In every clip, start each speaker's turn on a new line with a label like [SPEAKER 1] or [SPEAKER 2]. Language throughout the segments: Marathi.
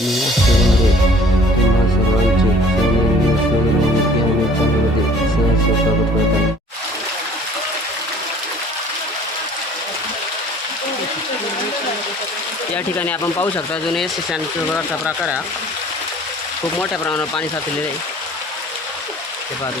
[SPEAKER 1] मी असल्यामुळे तुम्हा सर्वांचे चॅनलमध्ये सहर्ष स्वागत करत आहे
[SPEAKER 2] या ठिकाणी आपण पाहू शकता जुने एस चा प्रकार हा. खूप मोठ्या प्रमाणावर पाणी साचलेलं आहे. ते पाहतो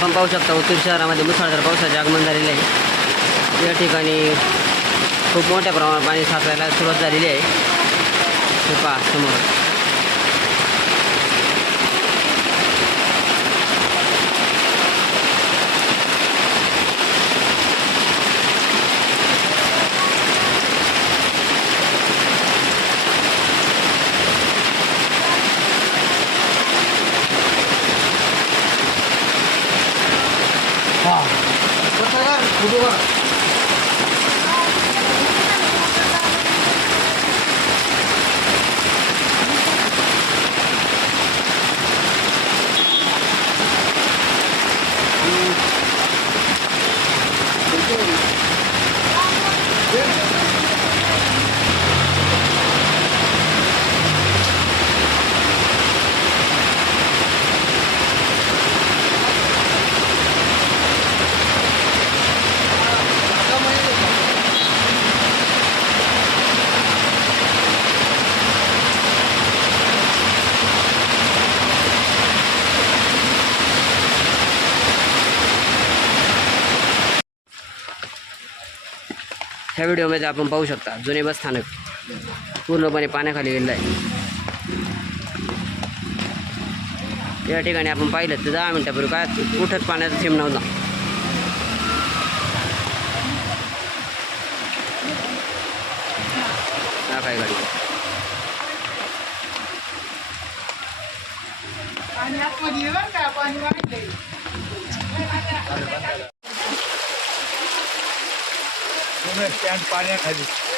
[SPEAKER 2] आपण पाहू शकता उत्तर शहरामध्ये मुसळधार पावसाचे आगमन झालेले आहे. या ठिकाणी खूप मोठ्या प्रमाणात पाणी साचायला सुरुवात झालेली आहे. हे पहा समोर.
[SPEAKER 1] 我看看，不动了。
[SPEAKER 2] ह्या व्हिडिओमध्ये आपण पाहू शकता जुने बस स्थानक. पूर्णपणे पाण्याखाली गेलेलं आहे. या ठिकाणी आपण पाहिलं तर दहा मिनटापूर्वी काय कुठंच पाण्याचा थेंब नव्हता. काय गाडी? आणि
[SPEAKER 3] आतमध्ये ये बरं का पाणी वाढलंय स्टँड पाण्याखाली